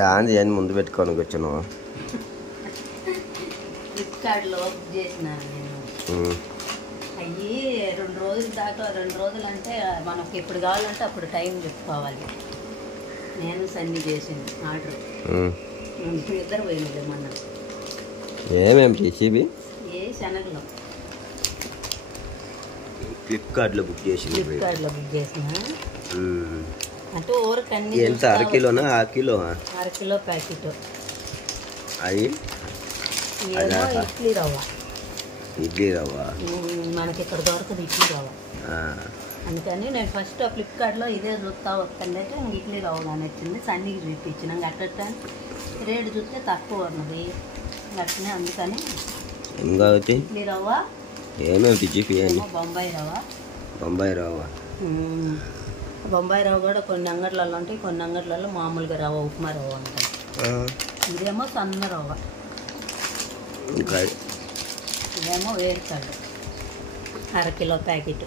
యాంది అని ముందు పెట్టుకొని వచ్చినావు. ఫ్లిప్కార్ట్లో బుక్ చేసినాను నేను. అవి 2 రోజుల దాకా, 2 రోజులు అంటే మనకి ఎప్పుడు కావాలంటే అప్పుడు టైం చెప్పుకోవాలి. నేను సన్ని చేసింది ఆర్డర్. ఇద్దరు పోయినది మొన్న. ఏమేమి చేసేవి? ఏ శనగలు ఫ్లిప్కార్ట్లో బుక్ చేసిన. అంటే ఊరికన్నీ ఎంత? అరకిలోనా? కిలో? అరకిలో ప్యాకెట్. అవి ఇడ్లీ రవ్వ. ఇడ్లీ రవ్వ మనకి ఇక్కడ దొరకదు ఇడ్లీ రవ్వ. అందుకని నేను ఫస్ట్ ఫ్లిప్కార్ట్లో ఇదే చూస్తా వస్తుందంటే ఇడ్లీ రవ్వ నచ్చింది. సన్నీకి చూపించినాం. అట్ట రేటు చూస్తే తక్కువ ఉన్నది అట్లనే. అందుకని ఇడ్లీ రవ్వ. ఏమేమి టిఫీ అని? బొంబాయి రవ్వ. బొంబాయి రవ్వ కూడా కొన్ని అంగట్లలో ఉంటాయి, కొన్ని అంగట్లలో మామూలుగా రవ్వ, ఉప్మా రవ్వ ఉంటుంది. ఇదేమో సన్న రవ్వ, ఇదేమో వేరుకళ్ళు. అరకిలో ప్యాకెట్.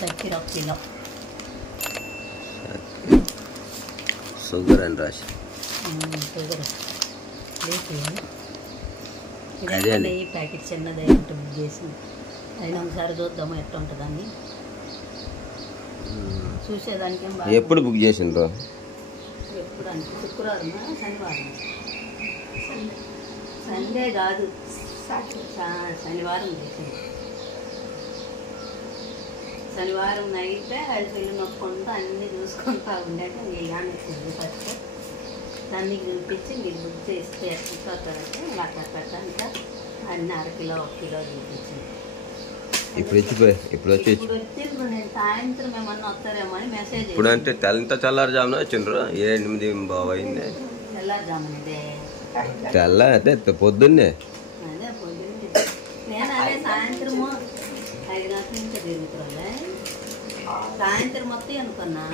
చక్కెర 1 కిలో. షుగర్ అని రాసి. షుగర్ నెయ్యి ప్యాకెట్ చిన్నదే అంటే బుక్ చేసింది. అయినా ఒకసారి చూద్దాము ఎట్లా ఉంటుందని. చూసేదానికి ఎప్పుడు బుక్ చేసిండ్రు? ఎప్పుడు అంటే శుక్రవారం, శనివారం. సండే కాదు, శనివారం చేసింది. శనివారం నైతే అరిసెలు నొక్కుంటూ అన్నీ చూసుకుంటూ ఉండేట ఏమనిచ్చింది. ఫస్ట్ దాన్ని చూపించి మీరు బుక్ చేస్తే ఎట్లుంటే అట్లా పెట్టాక అన్ని అరకిలో 1 కిలో చూపించింది. ఇప్పుడు వచ్చిండ్రు. నేను సాయంత్రం ఏమన్నా వస్తారేమో అని మెసేజ్. ఇప్పుడు అంటే తెల్లారుజామున వచ్చిండ్రు. 8 అయింది. తెల్లారుజామున అదే పొద్దున్నే. అదే పొద్దున్నే. నేను అదే సాయంత్రము 5 గంటల నుంచి తిరుగుతుండే. సాయంత్రం మొత్తం అనుకున్నా.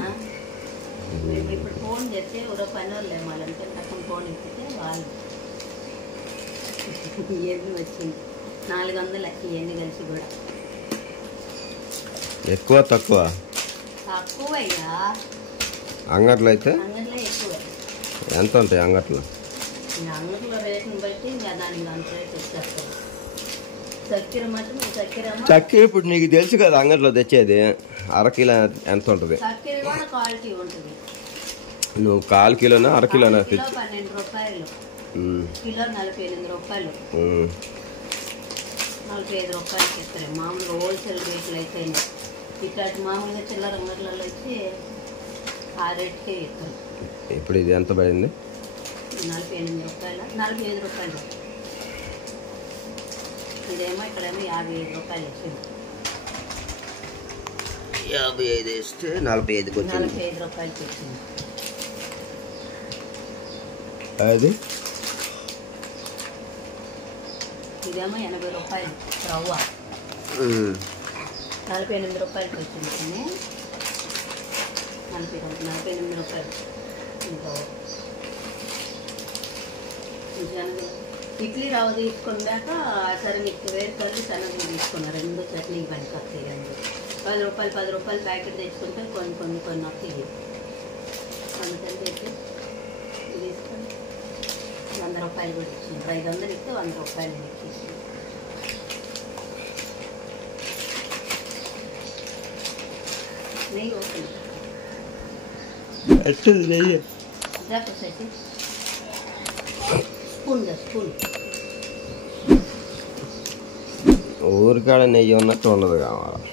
ఇప్పుడు ఫోన్ చేస్తే ఎవరో పని వాళ్ళు ఏమాలంటే తక్కువ ఫోన్ ఎత్తితే వాళ్ళు ఇవన్నీ వచ్చింది. 400 ఇవన్నీ కలిసి కూడా. ఎక్కువ తక్కువయ్యా అంగట్లో అయితే? అంగట్లో ఎక్కువ. ఎంత ఉంటాయి అంగట్లో? అంగట్లో రేటుని బట్టి ఇంకా దానికి దాని రేట్ వచ్చేస్తారు. చక్కెర మటన్ చక్కెర ఇప్పుడు నీకు తెలుసు కదా అంగట్లో తెచ్చేది అరకిలో ఎంత ఉంటుంది? చక్కెర కూడా క్వాలిటీ ఉంటుంది. నువ్వు 1/4 కిలోనా అరకిలోనా? కిలో 12 రూపాయలు, కిలో 48 రూపాయలు, 45 రూపాయలు చెప్తారు. మామూలుగా హోల్సేల్ రేట్లు అయితే ఇట్లాంటి మామూలుగా చిల్లర అంగట్లలో వచ్చి ఆ రేట్కే ఇస్తారు. ఇప్పుడు ఇది ఎంత పడింది? 48 రూపాయలు, 45 రూపాయలు. ఇదేమో ఇక్కడేమో 55 రూపాయలు వచ్చింది. 55 వేస్తే 45కి వచ్చింది. 45 రూపాయలకి వచ్చింది. అది ఇదేమో 80 రూపాయలు రవ్వ. 48 రూపాయలకి వచ్చింది. కానీ 48 రూపాయలు. ఇంకా ఇడ్లీ రవ్వ తీసుకున్నాక సరే మీకు వేరుకల్లి శనగలు తీసుకున్నారు. 2 చట్నీకి పనికి వస్తాయి. 10 రూపాయలు ప్యాకెట్ తెచ్చుకుంటే కొన్ని వస్తాయి. అందుకని చెప్పి తీసుకొని 100 రూపాయలు కూడా ఇచ్చింది. 500 ఇస్తే 100 రూపాయలు ఇచ్చేసి నెయ్యి వస్తుంది. నెయ్యి స్పూన్ ఊరికాడ నెయ్యి ఉన్నట్టు ఉండదు కావాలి.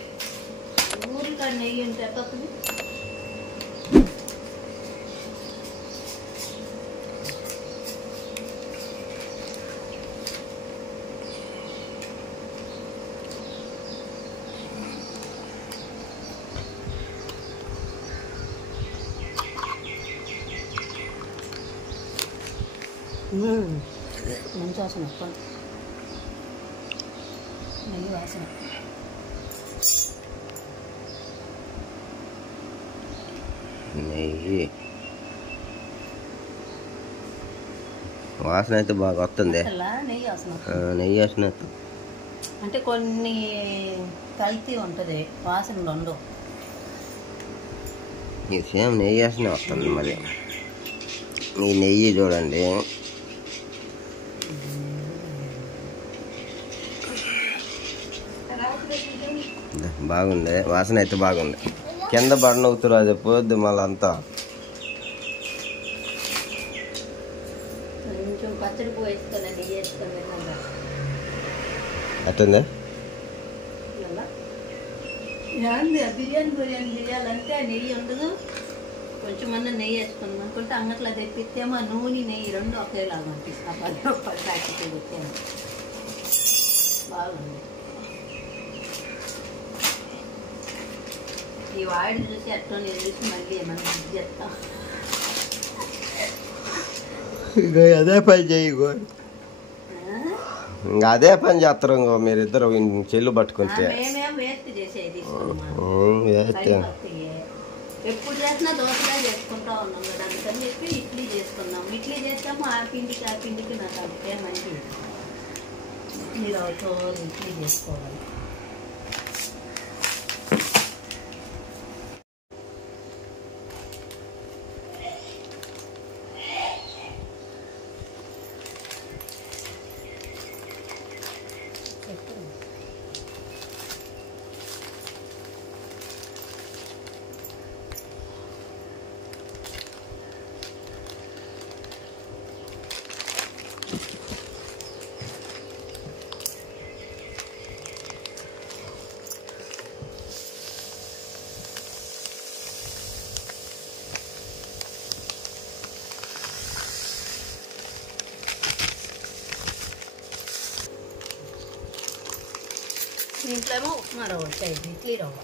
ఊరికాడ నెయ్యి ఉంటే తప్పది. మంచి వాసన, నెయ్యి వాసన. నెయ్యి వాసన అయితే బాగా వస్తుంది. నెయ్యి వాసన, నెయ్యి వాసన. అంటే కొన్ని కల్తీ ఉంటుంది, వాసనలు ఉండవు. ఈ సేమ్ నెయ్యి వేస్తూనే వస్తుంది మరి. ఈ నెయ్యి చూడండి, బాగుంది. వాసన అయితే బాగుంది. కింద బడనవుతురు అది పోద్ది మళ్ళీ అంతా. అట్టుంది. బిర్యానీ చేయాలంటే నెయ్యి ఉండదు. కొంచెం నెయ్యి వేసుకుందాం అనుకుంటే అంగట్లో తెప్పిస్తేమో నూనె నెయ్యి రెండు ఒకేలాగా ఉంటుంది. ఆ 10 రూపాయల ప్యాకెట్ తెచ్చాను, బాగుంది. ఈ వాడి చూసి అట్లా నేను చూసి మళ్ళీ ఏమన్నా చేస్తాం. అదే పని చేయకు, ఇంకా అదే పని చేస్తారు. ఇంకో మీరిద్దరు చెల్లు పట్టుకుంటే మేమేం వేస్ట్ చేసేది ఎప్పుడు చేసినా దోశలే చేసుకుంటా ఉన్నాం కదా, అందుకని చెప్పి ఇడ్లీ చేసుకున్నాం. ఇడ్లీ చేస్తాము ఆ పిండికి నాకు అంతే మంచిది. మీరు ఇడ్లీ చేసుకోవాలి. దీంట్లో ఏమో ఉప్మా రవ్వ వచ్చాయి, ఇడ్లీ రవ్వ.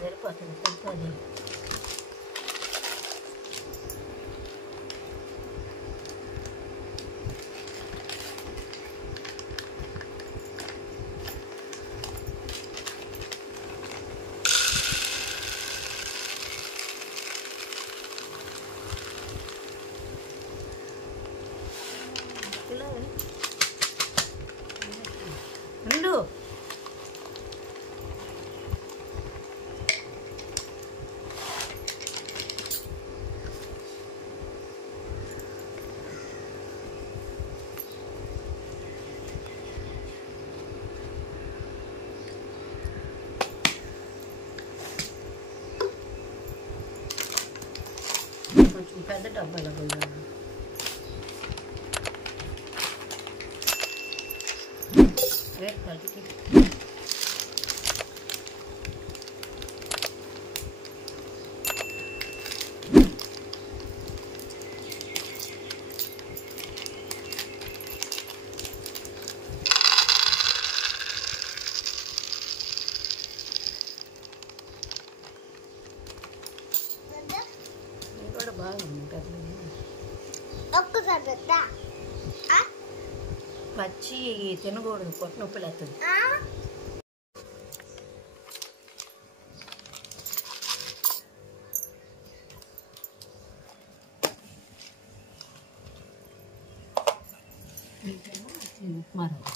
సరిపోతుంది సరిపోతుంది. రెండు కొంచెం పెద్ద డబ్బాలో పోయాను. కలిపి కూడా బాగుంది. పచ్చి తినకూడదు, పొట్ట నొప్పి లేస్తుంది. ఉప్మా రవ్వ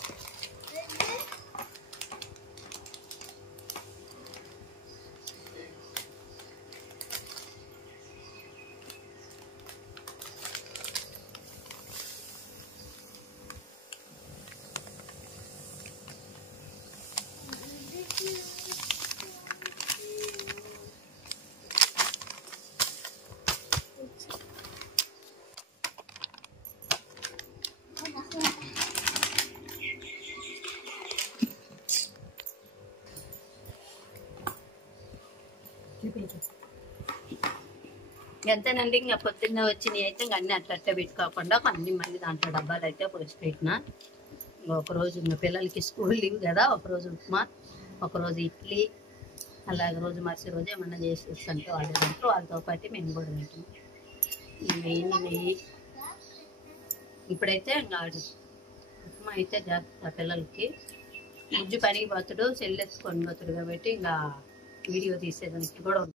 ఎంతనండి. ఇంకా పొద్దున్న వచ్చినాయి అయితే ఇంకా అన్నీ అట్లా పెట్టుకోకుండా అన్నీ మళ్ళీ దాంట్లో డబ్బాలు అయితే పోసి పెట్టిన. ఒకరోజు ఇంకా పిల్లలకి స్కూల్ లీవ్ కదా, ఒకరోజు ఉప్మా, ఒకరోజు ఇడ్లీ, అలాగే రోజు మరుసటి రోజు ఏమన్నా చేసి ఇస్తుంటే వాళ్ళు తింటారు, వాళ్ళతో పాటు మేము కూడా తింటాం. ఈ నెయ్యి ఇప్పుడైతే ఇంకా ఉప్మా అయితే జాగ్రత్త పిల్లలకి. ముజ్జు పనికి పోతుడు, సెల్లెత్తుకొని పోతుడు కాబట్టి ఇంకా వీడియో తీసేదానికి కూడా